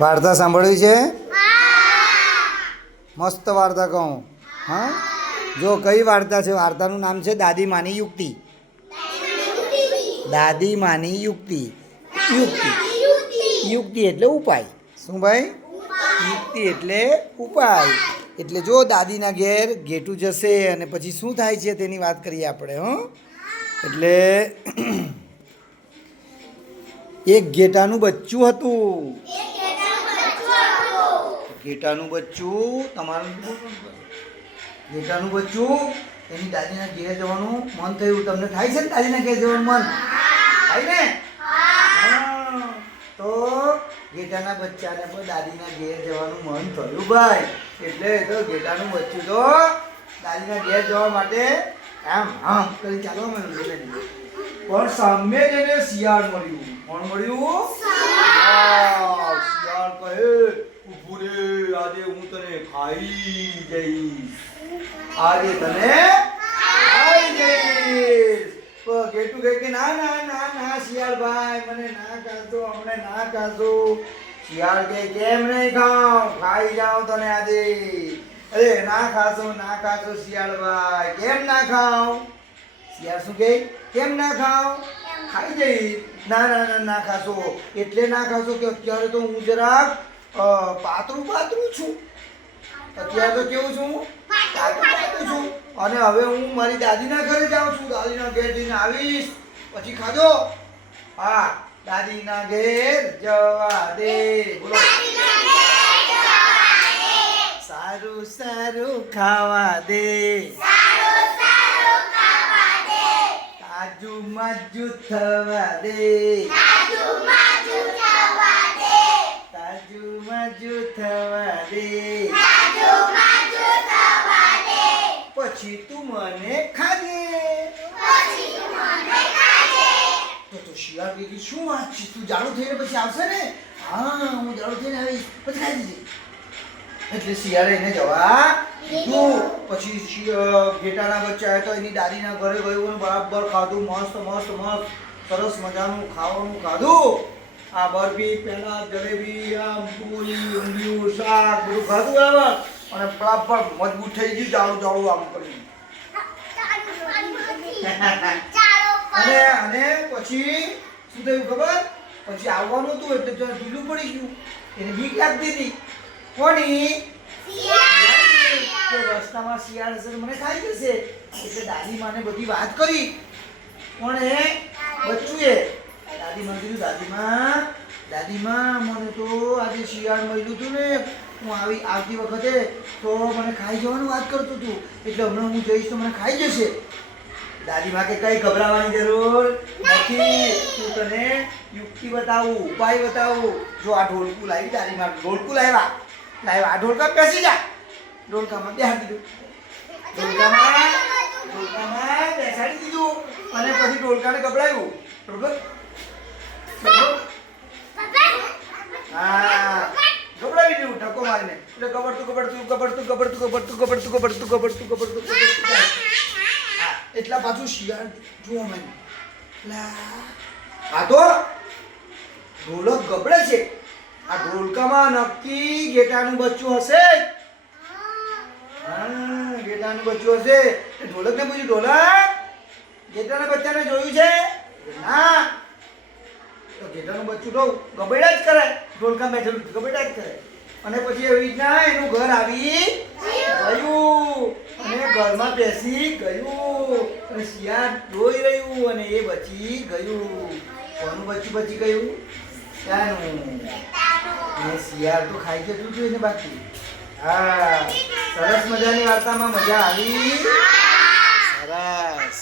વાર્તા સાંભળવી છે? મસ્ત વાર્તા કહું. હા, જો કઈ વાર્તા છે? વાર્તાનું નામ છે દાદીમાની યુક્તિ. દાદીમાની યુક્તિ. યુક્તિ યુક્તિ એટલે ઉપાય. શું ભાઈ? યુક્તિ એટલે ઉપાય. એટલે જો દાદીના ઘેર ઘેટું જશે અને પછી શું થાય છે તેની વાત કરીએ આપણે. એટલે એક ઘેટાનું બચ્ચું હતું. ઘેટાનું બચ્ચું તમારું ઘેટાનું બચ્ચું એની દાદીના ઘેર જવાનું મન થયું. તમને થાય છે ને દાદીના ઘેર જવાનું મન થાય ને? તો ઘેટાના બચ્ચાને પણ દાદીના ઘેર જવાનું મન થયું ભાઈ. એટલે તો ઘેટાનું બચ્ચું તો દાદીના ઘેર જવા માટે આમ આમ કરી ચાલવા માંડ્યું. પણ સામે જઈને શિયાળ મળ્યું. કોણ મળ્યું? શિયાળ કહે, ઉભું રે, આજે હું તને ખાઈ જઈશ. આજે તને ખાઈ જઈશ. ઘેટું કહે કે ના ના ના ના શિયાળભાઈ, મને ના ખાશો, હમણે ના ખાશો. શિયાળ કહે કેમ નહીં ખાવ, ખાઈ જાઓ તને આજે. અરે ના ખાશો શિયાળભાઈ, કેમ ના ખાવ? શિયાળ શું કહે? કેમ ના ખાવ? ખાઈ જઈશ. ના ના ના ના ખાશો. એટલે ના ખાશો કે અત્યારે તો હું જરાક પાતળું છું. અત્યારે તો કેવું છું? પાતળું છું. અને હવે હું મારી દાદીના ઘરે જાઉં છું. દાદીના ઘેર જઈને આવીશ પછી ખાજો. હા, દાદીના ઘેર જવા દે. બોલો, સારું સારું ખાવા દે. તાજુ માજુ થવા દે. તાજુ માજુ થવા દે. પછી તું મને ખાજે. તો શિયાળ કે શું વાત છે? તું જાડું થઈને પછી આવશે ને? હા, હું જાડું થઈને આવીશ પછી ખાઈ જજે. એટલે શિયાળે એને જવા દીધું. પછી ઘેટાના બચ્ચાએ તો એની દાદીના ઘરે ગયું અને બરાબર ખાધું. મસ્ત મસ્ત મસ્ત સરસ મજાનું ખાવાનું ખાધું. આ બરફી, પેલા જલેબી, આમ પૂરી, ઊંધિયું, શાક બધું ખાધું બરાબર. અને બરાબર મજબૂત થઈ ગયું. જાડું જાડું આમ કર્યું. અને પછી શું થયું ખબર? પછી આવવાનું હતું એટલે ઢીલું પડી ગયું. એને બીક લાગતી હતી. કોની? રસ્તામાં શિયાળ હશે મને ખાઈ જશે. એટલે દાદીમાને બધી વાત કરી. કોણે? બચ્ચુએ. દાદીમાને કીધું, દાદીમા મને તો આજે શિયાળ મળ્યું હતું ને, હું આવતી વખતે તો મને ખાઈ જવાનું વાત કરતું હતું. એટલે હમણાં હું જઈશ તો મને ખાઈ જશે. દાદીમા કે કઈ ગભરાવાની જરૂર નથી. તું તને યુક્તિ બતાવું, ઉપાય બતાવું. જો આ ઢોલકું લાવી. દાદીમા ઢોલકું લાવ્યા. આ ઢોલકા બેસી જા. ઢોલકામાં બેસાડી દીધું. ઢોલકામાં બેસાડી દીધું. અને પછી ઢોલકાને ગભરાયું. બરોબર? હા, ગભરાવી દીધું ધક્કો મારીને. એટલે ગબડતું. એટલા પાછું શિયાળ જુઓ મને. આ તો ઢોલક ગબડે છે. આ ઢોલકામાં નક્કી ઘેટાનું બચ્ચું હશે. હા, ઘેટાનું બચ્ચું હશે. ઢોલકને પૂછ્યું, ઢોલક ઘેટાના બચ્ચાને જોયું છે? ના. તો ઘેટાનું બચ્ચું તો ગબડ્યા જ કરે. ઢોલકા બેઠેલું ગબડ્યા જ કરે. અને પછી એવી રીતના એનું ઘર આવી ગયું. અને ઘરમાં બેસી ગયું. અને શિયાળ જોઈ રહ્યું અને એ બચી ગયું. કોનું બચ્ચું બચી ગયું? ત્યાંનું. અને શિયાળ તો ખાઈ જતું હતું એને બાકી. હા, સરસ મજાની વાર્તામાં મજા આવી. સરસ.